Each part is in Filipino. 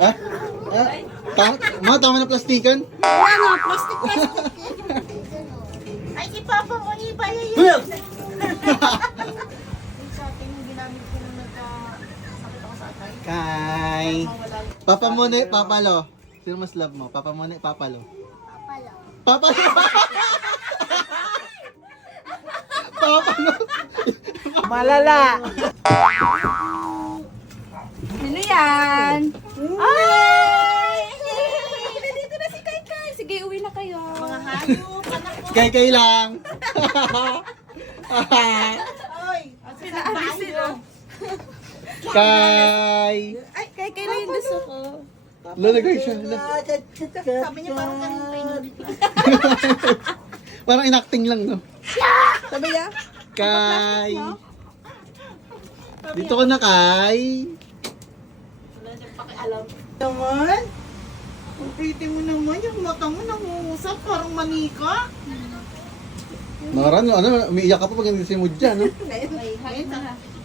Ah? Tama na plastikan? Wala nga, plastic. Ay, si Papa mo ni pala yun. Kuya! Sa atin yung ginamit ko nung nagkasakit ako sa atay. Kay. Papa muna, papalo. Sino mas love mo? Papa muna, papalo. Papalo. Papalo. Malala. Sino yan? Ay! Nandito na si Kai Kai. Sige, uwi na kayo. Mga hayop, anak mo. Kay lang. Oy, pinaalis sila. Kay. Ay, Kai Kai lang yung gusto ko. Lalagay siya. Sabi niya parang ganun pinunit. Parang inacting lang, no? Sabi niya? Kay. Dito ko na, Kay. Wala siyang pakialam. Naman? Ang pretty mo naman. Yung mata mo nangungusap. Parang manika. Naran, ano, umiiyak ka pa pag hindi si Mudja, no?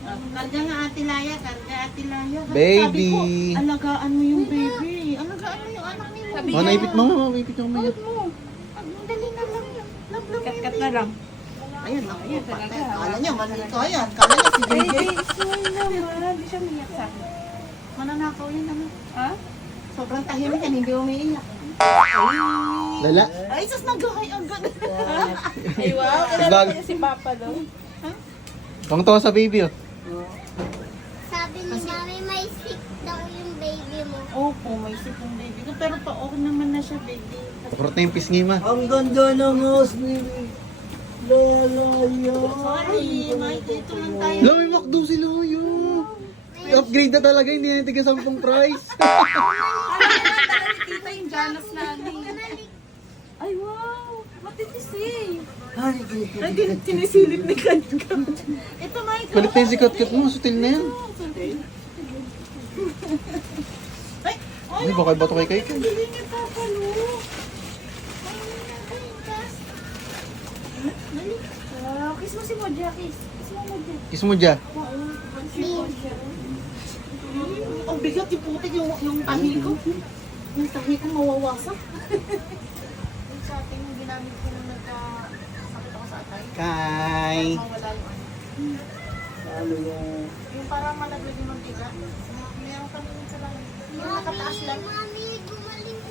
Karga nga Ate Laya. Karga Ate Laya. Baby. Sabi ko, alagaan mo yung baby. Alagaan mo yung anak ni mo. Naipit mo, naipit mo. Huwag mo. Dali na lang yan. Love lang yung baby. na lang. Ayun, ako. Kala niya, manito. Ayan. Kala niya si JJ. Smile naman. Hindi siya umiyak sa akin. Mananakaw yan, ano? Ha? Sobrang tahimik yan, hindi umiiyak. Lala. Ay, sus, nagkakay ang ganda. Ay, wow. Bag. Kailan si Papa daw? Pang tawa sa baby, oh. Sabi ni Mami, may sick daw yung baby mo. Opo, may sipong baby ko. Pero pa okay naman na siya, baby. Kurot na yung pisngi, ma. Ang ganda ng house ni Lola Sorry, may dito lang tayo. Lo, may McDo sila, yun. Upgrade na talaga, hindi na tiga 10 price. Tita yung Janas namin. Ay, wow. What did you say? Ay, sinisilip ni Kanka. Ito, Michael. Palit na yung sikat-kat mo, sutil na yan. Ay, Ay, baka iba to kay Kai. Hindi niya papalo. Kiss mo si Modja, kiss. Kiss mo Modja. Kiss mo dyan. Ang bigat yung putik yung tahi ko. Yung tahi ko mawawasak. Sa atin yung ginamit ko nung nagkasakit ako sa atay. Kay. Mawala yung ano. Yung parang malaglag yung mantika. Meron kami sa lang. Yung nakataas lang. Mami, gumaling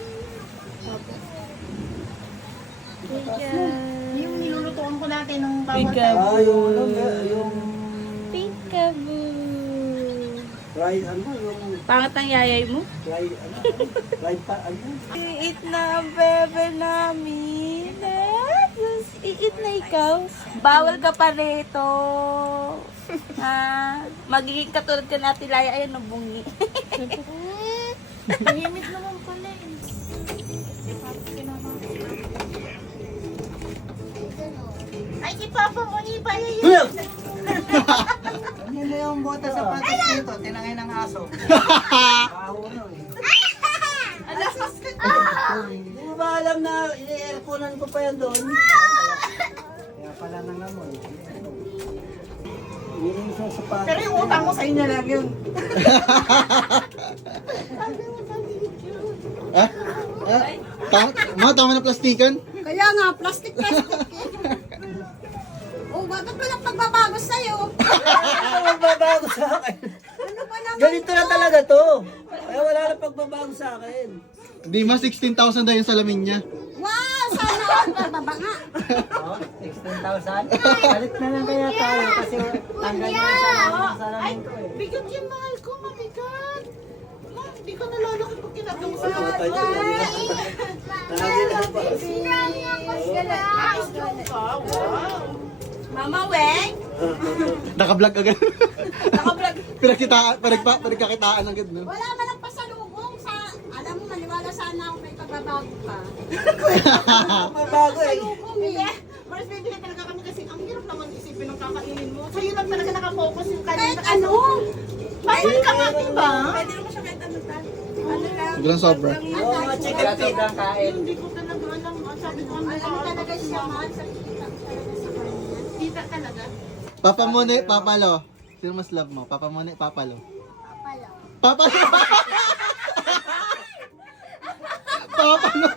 Yung nilulutuan ko natin ng bawang Peekaboo. yung Peekaboo. fried ano, yung Pangat ang yayay mo? fried ano, fried pa ano. Iit na ang bebe namin. Iit na ikaw. Bawal ka pa rito. Ha? Magiging katulad ka natin, Laya. Ayan, nabungi. Tahimik naman pala eh. Ay, si Papa mo ni pala yun. Kuya! Ano mo yung bota sa patos dito? Tinangay ng aso. Baho na eh. Alas! Hindi mo ba alam na i-airconan ko pa yan doon? Kaya pala nang naman. Yung sa sapatos. Pero yung utang mo sa inyo lang yun. Ah? Tama na plastikan? Kaya nga, plastic. Oh, bakit walang pagbabago sa'yo? Ano magbabago sa akin? Ano ba naman? Ganito na talaga to. Kaya wala na pagbabago sa akin. Hindi, ma 16,000 daw yung salamin niya. Wow, sana all bababa nga. Oh, 16,000? Palit na lang kaya tayo kasi tanggal na sa salamin ko eh. Bigat yung mahal ko, mabigat. Ma, hindi ko nalalaki pag kinatong sa Tayo sa Ayos lang ka, wow. Mama Weng! Naka-vlog agad. Naka-vlog. Pinagkakitaan agad, no? Wala man ang pasalubong sa, alam mo, maniwala sana ako may pagbabago ka. Magbabago eh. Pasalubong eh. First bibili talaga kami kasi ang hirap naman isipin ng kakainin mo. Sa'yo lang talaga nakafocus yung kanina. Kahit ano? Bawal ka nga, diba? Pwede naman siya kahit ano tayo. Ano lang? Sobrang sobra. Oo, mga chicken feet ang kain. Hindi ko talaga alam. Sabi ko, alam talaga siya, mahal sa kita talaga sa kanya. Kita talaga. Papa muna, papalo. Sino mas love mo? Papa Mone, Papa Lo? Papalo. Papa Lo! Papa Lo!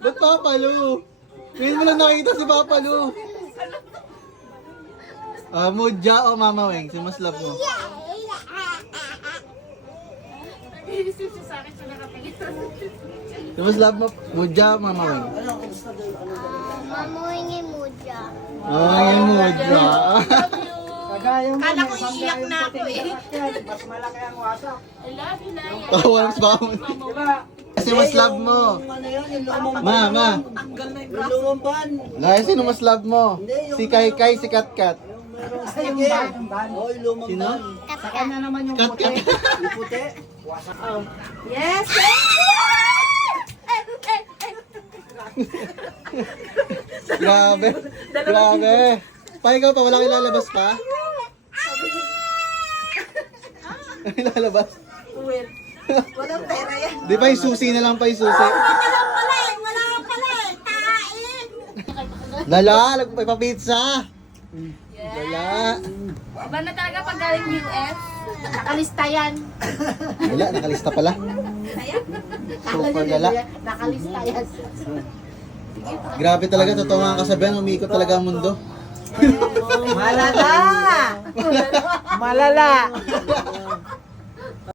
Ba't Papa Lo? Ngayon mo lang nakita si Papa Lo. Mudja o Mama Weng? Sino mas love mo? Nag-iisip siya sa akin siya nakatingin. Sino mas love mo? Mudja o Mama Weng? Mamuhingi mo dyan. Yung Mudja. Kagaya mo, Kala ko may isang iiyak gayong na ako puting eh. sasakyan, mas malaki ang wasak. I love you, Naya. Walang bawon. Diba? Kasi mas love mo. Yung ano yun, yung lumang Ma. Tanggal na yung Yung lumang ban. Laya, sino mas love mo? Si Kai Kai, si Kat Kat. Ay, yung ban, yung ban. Oh, yung lumang Sino? ban. Sa kanya naman yung Kat puti. Kat. Yung puti. Wasak. Yes! Grabe. Grabe. Pa, ikaw pa, walang ilalabas pa? Ilalabas? Walang pera yan. Di ba yung susi na lang pa yung susi? Lala, nagpapapizza. Lala. Iba na talaga pag galing US. Nakalista yan. Wala, nakalista pala. Super lala. Nakalista yan. Grabe talaga, totoo nga kasabihan, umiikot talaga ang mundo. Malala! Malala!